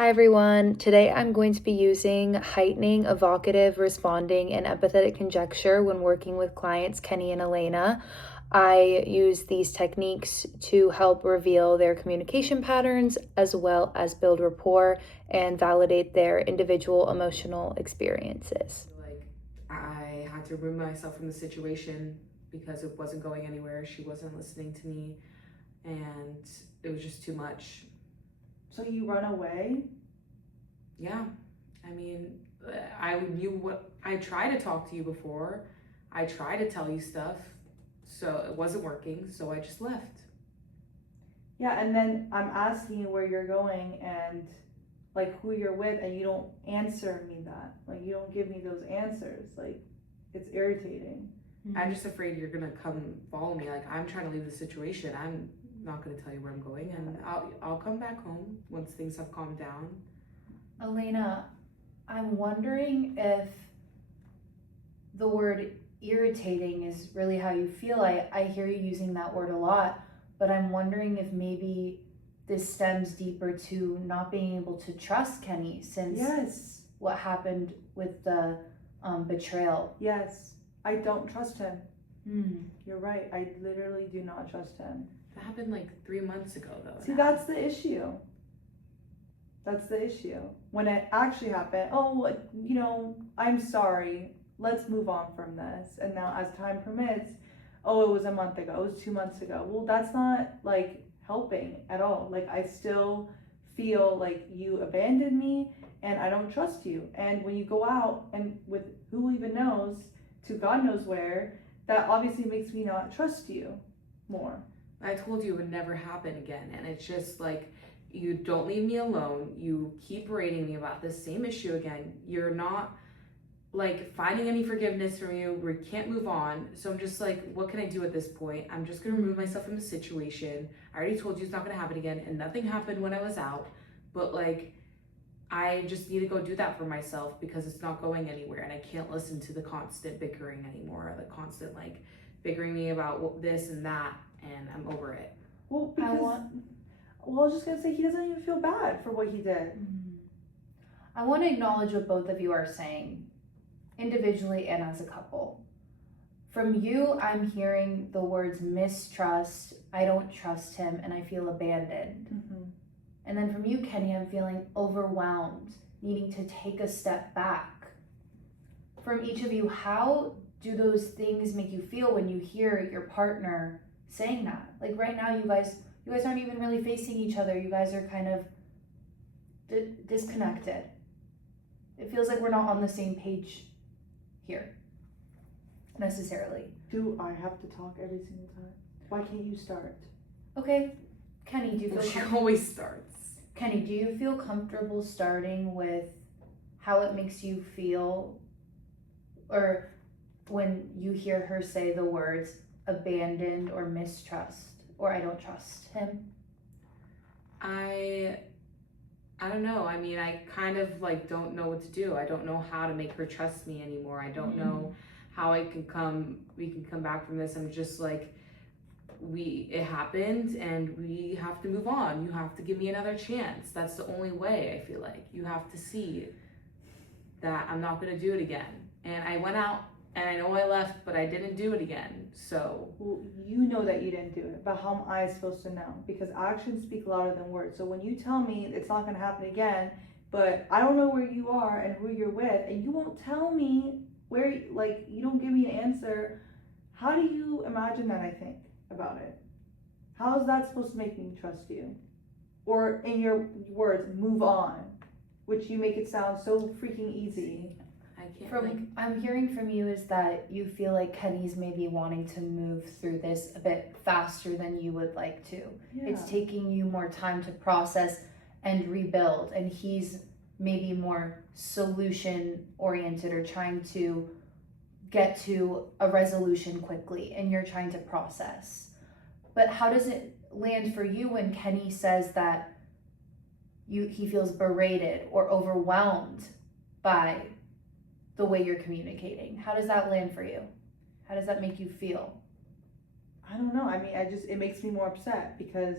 Hi everyone. Today I'm going to be using heightening, evocative, responding, and empathetic conjecture when working with clients Kenny and Elena. I use these techniques to help reveal their communication patterns as well as build rapport and validate their individual emotional experiences. Like I had to remove myself from the situation because it wasn't going anywhere. She wasn't listening to me and it was just too much. So you run away? Yeah. I mean, I knew what I tried to talk to you before. I tried to tell you stuff. So it wasn't working, so I just left. Yeah, and then I'm asking you where you're going and like who you're with, and you don't answer me that. Like you don't give me those answers. Like it's irritating. I'm just afraid you're gonna come follow me. Like I'm trying to leave the situation. I'm not gonna tell you where I'm going, and I'll come back home once things have calmed down. Elena, I'm wondering if the word irritating is really how you feel. I hear you using that word a lot, but I'm wondering if maybe this stems deeper to not being able to trust Kenny since Yes. what happened with the betrayal. Yes. I don't trust him. Hmm. You're right. I literally do not trust him. That happened like 3 months ago, though. See, that's the issue. That's the issue. When it actually happened, oh, I'm sorry. Let's move on from this. And now, as time permits, oh, it was a month ago. It was 2 months ago. Well, that's not like helping at all. Like, I still feel like you abandoned me and I don't trust you. And when you go out and with who even knows to God knows where, that obviously makes me not trust you more. I told you it would never happen again. And it's just like, you don't leave me alone. You keep berating me about this same issue again. You're not like finding any forgiveness from you. We can't move on. So I'm just like, what can I do at this point? I'm just gonna remove myself from the situation. I already told you it's not gonna happen again, and nothing happened when I was out. But like, I just need to go do that for myself because it's not going anywhere, and I can't listen to the constant bickering anymore. The constant like bickering me about this and that, and I'm over it. Well, because I was just gonna say he doesn't even feel bad for what he did. I want to acknowledge what both of you are saying, individually and as a couple. From you, I'm hearing the words mistrust, I don't trust him, and I feel abandoned. Mm-hmm. And then from you, Kenny, I'm feeling overwhelmed, needing to take a step back. From each of you, how do those things make you feel when you hear your partner saying that? Like right now, you guys aren't even really facing each other. You guys are kind of disconnected. It feels like we're not on the same page here, necessarily. Do I have to talk every single time? Why can't you start? Okay, Kenny, do you feel? She always starts. Kenny, do you feel comfortable starting with how it makes you feel, or when you hear her say the words abandoned or mistrust or I don't trust him? I don't know. I mean, I kind of like don't know what to do. I don't know how to make her trust me anymore. I don't know how we can come back from this. I'm just like, it happened and we have to move on. You have to give me another chance. That's the only way. I feel like you have to see that I'm not going to do it again. And I went out and I know I left, but I didn't do it again. So, well, you know that you didn't do it, but how am I supposed to know? Because actions speak louder than words. So when you tell me it's not going to happen again, but I don't know where you are and who you're with, and you won't tell me where, like, you don't give me an answer, how do you imagine that I think about it? How is that supposed to make me trust you? Or in your words, move on, which you make it sound so freaking easy. I'm hearing from you is that you feel like Kenny's maybe wanting to move through this a bit faster than you would like to. Yeah. It's taking you more time to process and rebuild, and he's maybe more solution oriented or trying to get to a resolution quickly, and you're trying to process. But how does it land for you when Kenny says that he feels berated or overwhelmed by the way you're communicating? How does that land for you? How does that make you feel? I don't know. I mean, it makes me more upset because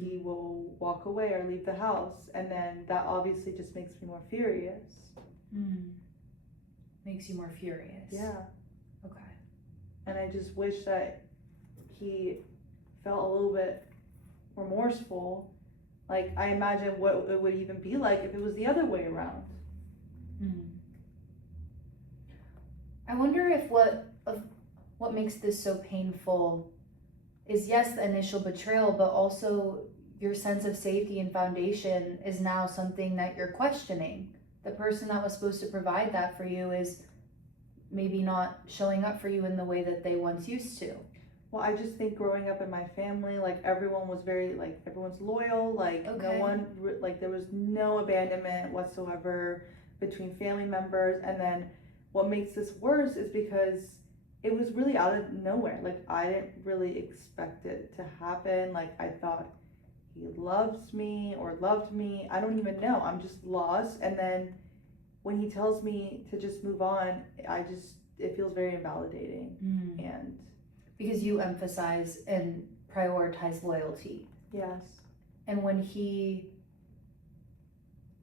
he will walk away or leave the house, and then that obviously just makes me more furious. Makes you more furious. Yeah. Okay. And I just wish that he felt a little bit remorseful. Like, I imagine what it would even be like if it was the other way around. I wonder if what makes this so painful is, yes, the initial betrayal, but also your sense of safety and foundation is now something that you're questioning. The person that was supposed to provide that for you is maybe not showing up for you in the way that they once used to. Well, I just think growing up in my family, like, everyone was very, like, everyone's loyal, like, Okay. no one, like, there was no abandonment whatsoever between family members. And then what makes this worse is because it was really out of nowhere. Like, I didn't really expect it to happen. Like, I thought he loves me or loved me. I don't even know. I'm just lost. And then when he tells me to just move on, it feels very invalidating. And because you emphasize and prioritize loyalty. yes. And when he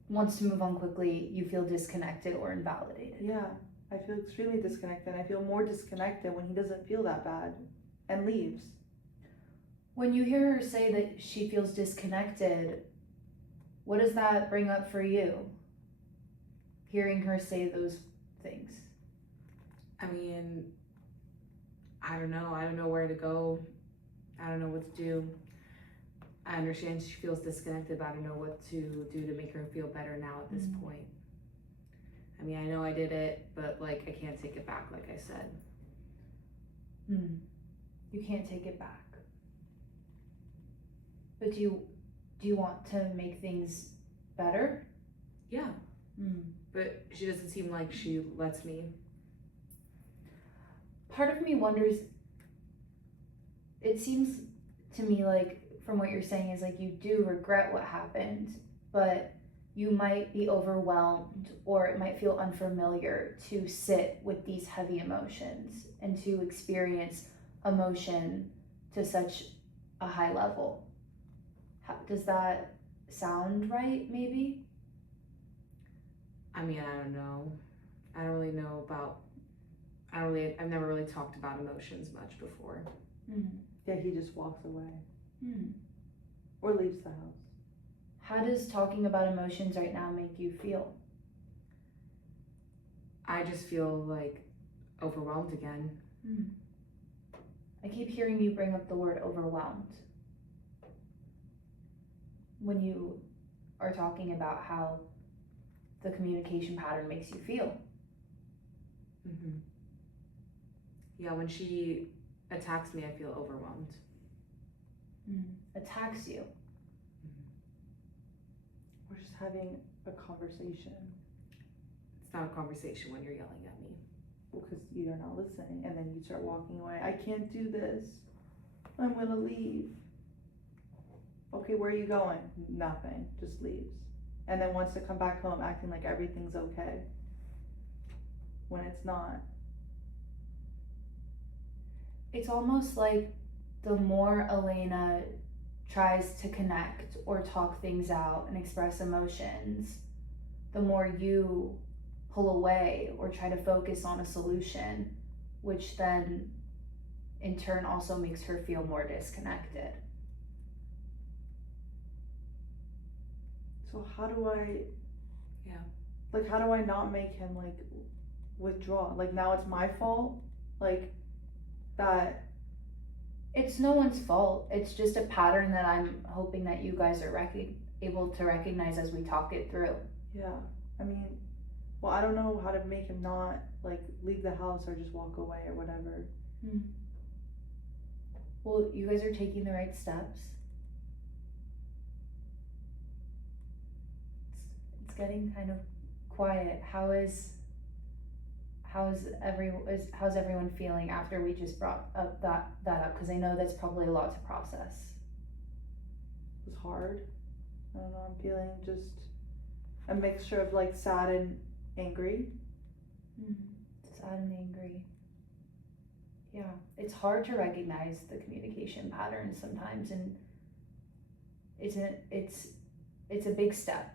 wants to move on quickly, you feel disconnected or invalidated. Yeah. I feel extremely disconnected. I feel more disconnected when he doesn't feel that bad and leaves. When you hear her say that she feels disconnected, what does that bring up for you? Hearing her say those things. I mean, I don't know. I don't know where to go. I don't know what to do. I understand she feels disconnected, but I don't know what to do to make her feel better now at this point. I mean, I know I did it, but, like, I can't take it back, like I said. You can't take it back. But do you want to make things better? Yeah. But she doesn't seem like she lets me. Part of me wonders, it seems to me like, from what you're saying, is like you do regret what happened, but you might be overwhelmed, or it might feel unfamiliar to sit with these heavy emotions and to experience emotion to such a high level. Does that sound right, maybe? I mean, I don't know. I don't really know about, I've never really talked about emotions much before. Yeah, he just walks away. Or leaves the house. How does talking about emotions right now make you feel? I just feel like overwhelmed again. I keep hearing you bring up the word overwhelmed when you are talking about how the communication pattern makes you feel. Yeah, when she attacks me, I feel overwhelmed. Attacks you. We're just having a conversation. It's not a conversation when you're yelling at me. Because you're not listening, and then you start walking away. I can't do this. I'm gonna leave. Okay, where are you going? Nothing. Just leaves. And then wants to come back home acting like everything's okay. When it's not. It's almost like the more Elena tries to connect or talk things out and express emotions, the more you pull away or try to focus on a solution, which then in turn also makes her feel more disconnected. So how do I, Yeah. like, how do I not make him, like, withdraw? Like, now it's my fault? Like, that. It's no one's fault. It's just a pattern that I'm hoping that you guys are able to recognize as we talk it through. Yeah. I mean, well, I don't know how to make him not, like, leave the house or just walk away or whatever. Well, you guys are taking the right steps. It's getting kind of quiet. How's everyone feeling after we just brought up that up? Because I know that's probably a lot to process. It was hard. I don't know, I'm feeling just a mixture of, like, sad and angry. Sad and angry. Yeah, it's hard to recognize the communication patterns sometimes, and it's a big step.